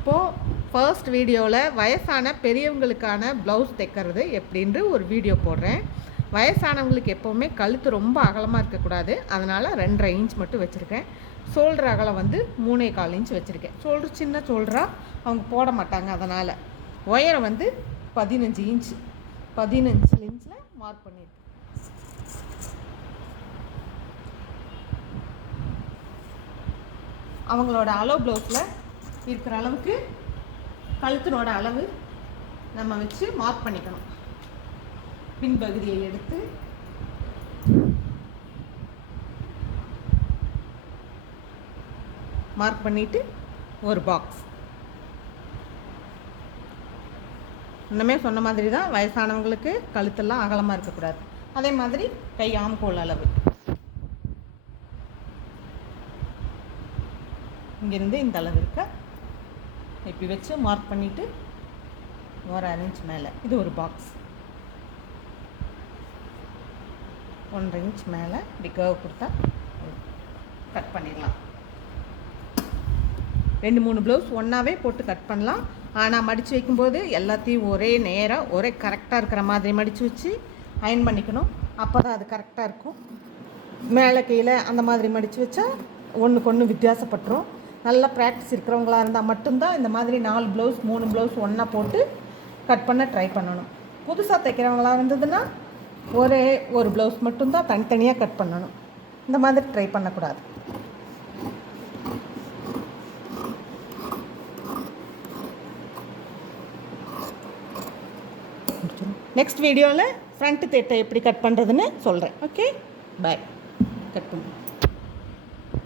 இப்போது ஃபர்ஸ்ட் வீடியோவில் வயசான பெரியவங்களுக்கான ப்ளவுஸ் தைக்கிறது எப்படின்று ஒரு வீடியோ போடுறேன். வயசானவங்களுக்கு எப்போவுமே கழுத்து ரொம்ப அகலமாக இருக்கக்கூடாது. அதனால் ரெண்டரை இன்ச் மட்டும் வச்சுருக்கேன். ஷோல்டர் அகலம் வந்து மூணே கால் இன்ச் வச்சுருக்கேன். ஷோல்டர் சின்ன ஷோல்டராக அவங்க போட மாட்டாங்க அதனால். உயரம் வந்து பதினஞ்சு இன்ச் பதினஞ்சு இன்ச்சில் மார்க் பண்ணியிருக்கேன் அவங்களோட அலோ ப்ளவுஸில் இருக்கிற அளவுக்கு கழுத்தினோட அளவு நம்ம வச்சு மார்க் பண்ணிக்கணும். பின்பகுதியை எடுத்து மார்க் பண்ணிட்டு ஒரு பாக்ஸ் இன்னுமே சொன்ன மாதிரி தான் வயசானவங்களுக்கு கழுத்தெல்லாம் அகலமாக இருக்கக்கூடாது. அதே மாதிரி கை ஆம்கோல் அளவு. இங்கேருந்து இந்த அளவு இருக்க இப்படி வச்சு மார்க் பண்ணிவிட்டு ஒரு அரை இன்ச் மேலே. இது ஒரு பாக்ஸ் ஒன்றரை இன்ச் மேலே இப்படி கர்வ் கொடுத்தா கட் பண்ணிடலாம். ரெண்டு மூணு ப்ளவுஸ் ஒன்றாவே போட்டு கட் பண்ணலாம். ஆனால் மடித்து வைக்கும்போது எல்லாத்தையும் ஒரே நேராக ஒரே கரெக்டாக இருக்கிற மாதிரி மடித்து வச்சு அயன் பண்ணிக்கணும். அப்போ தான் அது கரெக்டாக இருக்கும். மேலே கீழே அந்த மாதிரி மடித்து வச்சா ஒன்றுக்கு ஒன்று வித்தியாசப்பட்டுரும். நல்ல ப்ராக்டிஸ் இருக்கிறவங்களா இருந்தால் மட்டும்தான் இந்த மாதிரி நாலு ப்ளவுஸ் மூணு ப்ளவுஸ் ஒன்றா போட்டு கட் பண்ண ட்ரை பண்ணணும். புதுசாக தைக்கிறவங்களா இருந்ததுன்னா ஒரே ஒரு ப்ளவுஸ் மட்டும்தான் தனித்தனியாக கட் பண்ணணும். இந்த மாதிரி ட்ரை பண்ணக்கூடாது. நெக்ஸ்ட் வீடியோவில் ஃப்ரண்ட்டு தேட்டை எப்படி கட் பண்ணுறதுன்னு சொல்கிறேன் ஓகே பாய் கட் பண்ணு.